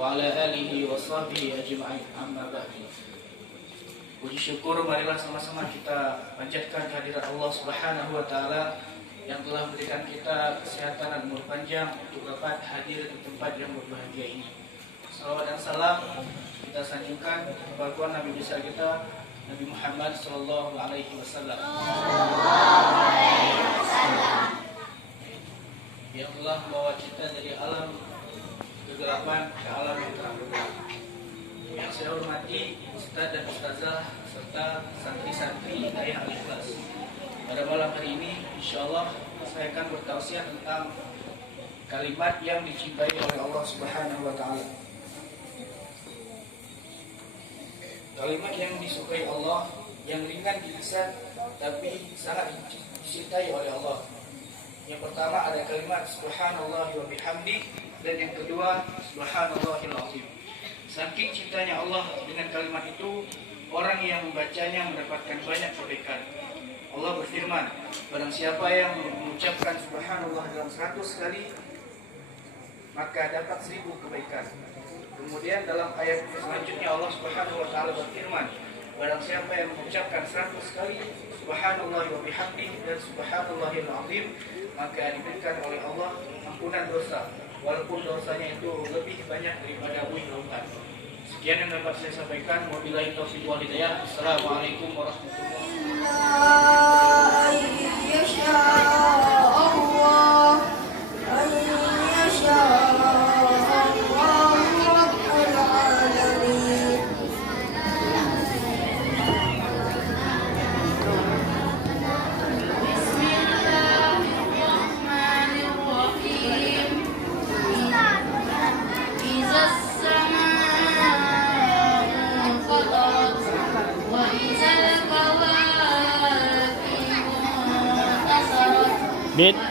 wa ala alihi wa sahbihi ajma'in, amma ba'du. Puji syukur marilah sama-sama kita panjatkan kehadirat Allah Subhanahu wa taala yang telah memberikan kita kesehatan dan umur panjang untuk dapat hadir di tempat yang berbahagia ini. Salawat dan salam kita sanjungkan kepada Nabi besar kita Nabi Muhammad sallallahu alaihi wasallam. Yang telah membawa kita dari alam kegelapan ke alam yang terang benderang. Yang saya hormati Ustaz dan Ustazah serta santri-santri Hidayah Al-Ikhlas. Pada malam hari ini insyaallah saya akan bertausiah tentang kalimat yang dicintai oleh Allah Subhanahu wa taala. Kalimat yang disukai Allah, yang ringan di lisan tapi sangat dicintai oleh Allah. Yang pertama ada kalimat subhanallah wa bihamdi, dan yang kedua subhanallahil azim. Saking cintanya Allah dengan kalimat itu, orang yang membacanya mendapatkan banyak kebaikan. Allah berfirman, barang siapa yang mengucapkan subhanallah dalam 100 kali, maka dapat 1000 kebaikan. Kemudian dalam ayat selanjutnya Allah Subhanahu wa taala berfirman, barang siapa yang mengucapkan 100 kali subhanallah wa bihamdi dan subhanallahil azim, maka diberikan oleh Allah ampunan dosa, walaupun dosanya itu lebih banyak daripada buih lautan. Sekian yang dapat saya sampaikan. Wabillahi taufiq wal hidayah. Assalamualaikum warahmatullahi Bit